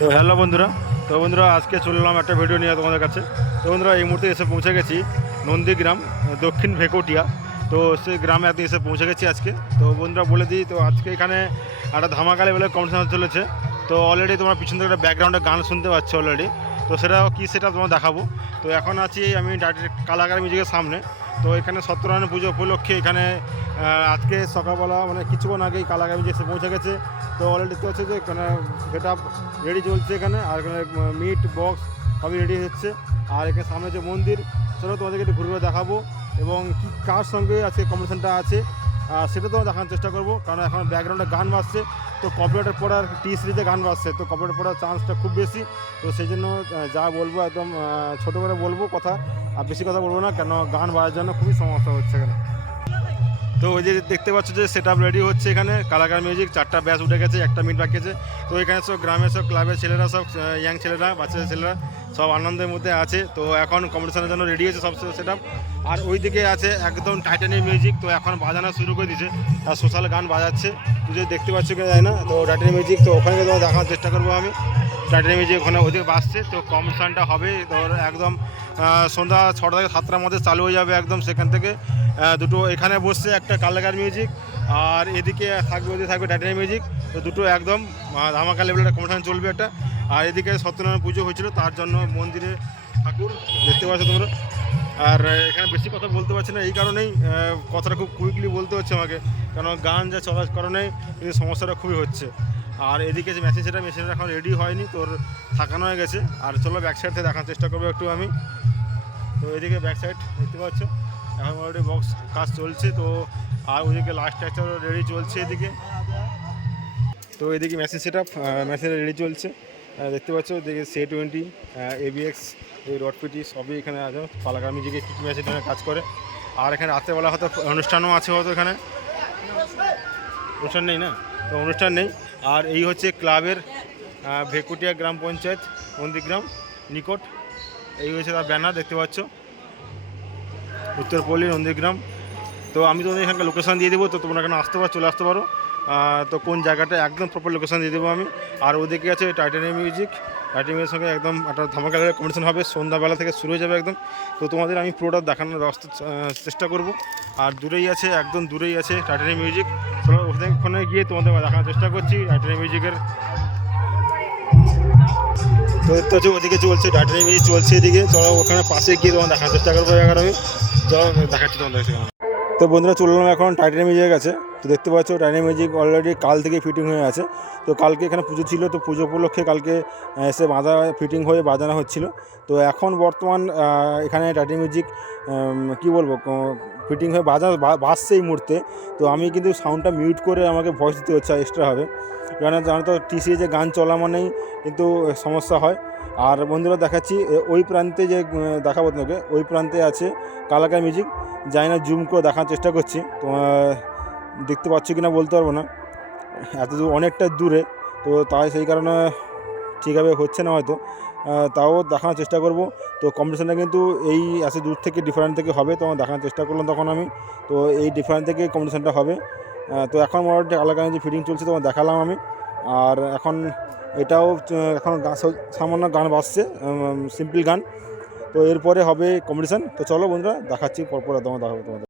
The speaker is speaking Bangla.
তো হ্যালো বন্ধুরা, তো বন্ধুরা আজকে চললাম একটা ভিডিও নিয়ে তোমাদের কাছে। তো বন্ধুরা এই মুহূর্তে এসে পৌঁছে গেছি নন্দীগ্রাম, দক্ষিণ ভেকোটিয়া। তো সেই গ্রামে একদিন এসে পৌঁছে গেছি আজকে। তো বন্ধুরা বলে দিই, তো আজকে এখানে একটা ধামাকালে বলে কম্পিটিশন চলেছে। তো অলরেডি তোমার পিছন থেকে একটা ব্যাকগ্রাউন্ডে গান শুনতে পাচ্ছ অলরেডি তো সেটা কী সেটা তোমার দেখাবো। তো এখন আছি আমি ডাইরেক্ট কালাকার মিউজিকের সামনে। তো এখানে সত্যনারায়ণ পুজো উপলক্ষে এখানে আজকে সকালবেলা মানে কিছুক্ষণ আগেই কালাগামি যে এসে পৌঁছে গেছে। তো অলরেডি দেখতে হচ্ছে যে এখানে সেট আপ রেডি চলছে এখানে, আর এখানে মিট বক্স সবই রেডি হচ্ছে। আর এখানে সামনে যে মন্দির, সেটাও তোমাদেরকে একটু ঘুরে দেখাবো। এবং কি, কার সঙ্গে আজকে কম্পিটিশানটা আছে সেটা তো দেখানোর চেষ্টা করব। কারণ এখন ব্যাকগ্রাউন্ডে গান বাজছে, তো কপিরাইটের পড়ার টি সিরিজে গান বাজছে, তো কপিরাইট পড়ার চান্সটা খুব বেশি। তো সেই জন্য যা বলব একদম ছোটো করে বলব কথা, আর বেশি কথা বলব না, কেন গান বাজার জন্য খুবই সমস্যা হচ্ছে এখানে। তো ওই যে দেখতে পাচ্ছ যে সেট আপ রেডি হচ্ছে এখানে কালাকার মিউজিক চারটা ব্যাচ উঠে গেছে, একটা মিট বাকি আছে। তো এখানে সব গ্রামের সব ক্লাবের ছেলেরা সব ইয়াং ছেলেরা বাচ্চা ছেলেরা সব আনন্দের মধ্যে আছে। তো এখন কম্পিটিশনের জন্য রেডি হয়েছে সব সেট আর ওই দিকে আছে একদম টাইটানিক মিউজিক তো এখন বাজানো শুরু করে দিয়েছে। তার সোশ্যাল গান বাজাচ্ছে। তুই দেখতে পাচ্ছ কি যায় না। তো টাইটানিক মিউজিক তো ওখানে তোমার দেখানোর চেষ্টা করব আমি। টাইটানিক মিউজিক ওখানে ওদিকে বাজছে। তো কম্পিটিশনটা হবে। তোর একদম সন্ধ্যা ছটা থেকে সাতটার মধ্যে চালু হয়ে যাবে একদম সেখান থেকে। দুটো এখানে বসছে একটা কালাকার মিউজিক আর এদিকে থাকবে, ওদিকে থাকবে টাইটানিক মিউজিক তো দুটো একদম ধামাকা লেভেলের কম্পিটিশন চলবে একটা। আর এদিকে সত্যনারায়ণ পুজো হয়েছিল, তার জন্য মন্দিরে ঠাকুর দেখতে পাচ্ছ তোমরা। আর এখানে বেশি কথা বলতে পারছি না, এই কারণেই কথাটা খুব কুইকলি বলতে হচ্ছে আমাকে। কারণ গান যা চলার কারণে কিন্তু সমস্যাটা খুবই হচ্ছে। আর এদিকে যে মেশিন সেটা মেশিনটা এখন রেডি হয়নি, তোর থাকানো হয়ে গেছে। আর চলো ব্যাক সাইড থেকে দেখার চেষ্টা করব একটু আমি। তো এদিকে ব্যাক সাইড দেখতে পাচ্ছ। এখন মোটামুটি বক্স কাজ চলছে, তো আর ওইদিকে লাস্ট টাচটাও রেডি চলছে এদিকে। তো এদিকে machine set up machine ready চলছে। দেখতে পাচ্ছ, এদিকে সে টোয়েন্টি এবিএক্স এই রড পিটি সবই এখানে আছে। পালাকার মিউজিকে কী কী মেশিন কাজ করে। আর এখানে রাত্রেবেলা হয়তো অনুষ্ঠানও আছে হয়তো এখানে। অনুষ্ঠান নেই না? তো অনুষ্ঠান নেই। আর এই হচ্ছে ক্লাবের ভেকুটিয়া গ্রাম পঞ্চায়েত, নন্দীগ্রাম, নিকট। এই হচ্ছে তার ব্যানার দেখতে পাচ্ছ। উত্তরপল্লী নন্দীগ্রাম। তো আমি তোমাদের এখানকার লোকেশান দিয়ে দেবো, তো তোমরা এখানে আসতে পারো, চলে আসতে পারো। তো কোন জায়গাটা একদম প্রপার লোকেশান দিয়ে দেবো আমি। আর ওদিকে আছে টাইটানিক মিউজিক টাইটানিকের সঙ্গে একদম একটা ধামাকা কম্পিটিশন হবে, সন্ধ্যাবেলা থেকে শুরু হয়ে যাবে একদম। তো তোমাদের আমি পুরোটা দেখানোর ব্যবস্থা চেষ্টা করব। আর দূরেই আছে, একদম দূরেই আছে টাইটানিক মিউজিক তো ওখানে গিয়ে তোমাদের দেখানোর চেষ্টা করছি টাইটানিক মিউজিকের তো ওদিকে চলছে টাইটানিক মিউজিক চলছে এদিকে। চলো ওখানে পাশে গিয়ে তোমার দেখার চেষ্টা করব এগারো আমি। চলো তো বন্ধুরা চললাম এখন টাইটান মিউজিক আছে তো দেখতে পাচ্ছ টাইটান মিউজিক অলরেডি কাল থেকে ফিটিং হয়ে আছে। তো কালকে এখানে পুজো ছিল, তো পুজো উপলক্ষে কালকে এসে বাঁধা ফিটিং হয়ে বাজানো হচ্ছিল। তো এখন বর্তমান এখানে টাইটান মিউজিক কী বলব ফিটিং হয়ে বাজা বাজছে এই মুহূর্তে। তো আমি কিন্তু সাউন্ডটা মিউট করে আমাকে ভয়েস দিতে হচ্ছে এক্সট্রা হবে কেন জানো তো টিসি যে গান চলা মানেই কিন্তু সমস্যা হয়। আর বন্ধুরা দেখাচ্ছি ওই প্রান্তে যে দেখাবো তোমাকে, ওই প্রান্তে আছে কালাকার মিউজিক যাই না জুম করে দেখার চেষ্টা করছি। তোমার, দেখতে পাচ্ছ কি না বলতে পারব না। এত দূর অনেকটা দূরে। তো তাই সেই কারণে ঠিকভাবে হচ্ছে না হয়তো তাও দেখানোর চেষ্টা করব। তো কম্পিটিশানটা কিন্তু এই আসে দূর থেকে ডিফারেন্ট থেকে হবে, তো আমার দেখানোর চেষ্টা করলাম তখন আমি। তো এই ডিফারেন্ট থেকে কম্পিটিশানটা হবে। তো এখন মোটামুটি আলাদা যে ফিটিং চলছে তোমার দেখালাম আমি। আর এখন এটাও এখন গান সামান্য গান বাজছে সিম্পল গান। তো এরপরে হবে কম্পিটিশান তো চলো বন্ধুরা, দেখাচ্ছি, পরপর তোমার দেখাবো তোমাদের।